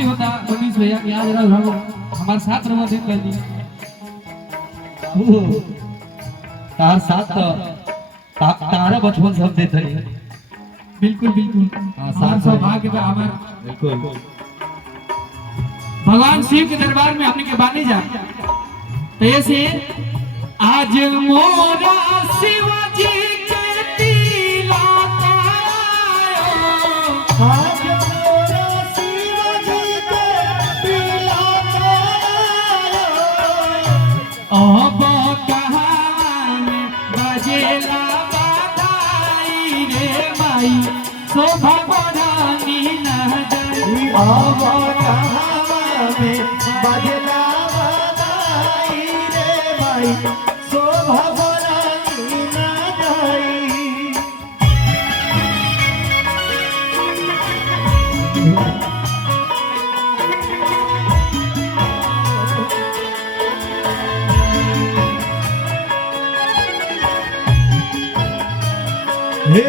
खुशी होता मनीष भैया कि आज रात हम हमारे साथ रहो दिन कर तार साथ तारा बचपन सब देते हैं। बिल्कुल बिल्कुल हमारा सौभाग्य बा हमार बिल्कुल भगवान शिव के दरबार में हमने के बानी जा तो ऐसे आज मोरा शिवाजी के तिलक आयो आज मोरा शिवाजी के तिलक आयो अब कहां बजेला बधाई रे माई शोभा बरानी न जाई अब कहां में बजला बधाई रे भाई शोभा बरानी न जाई। हे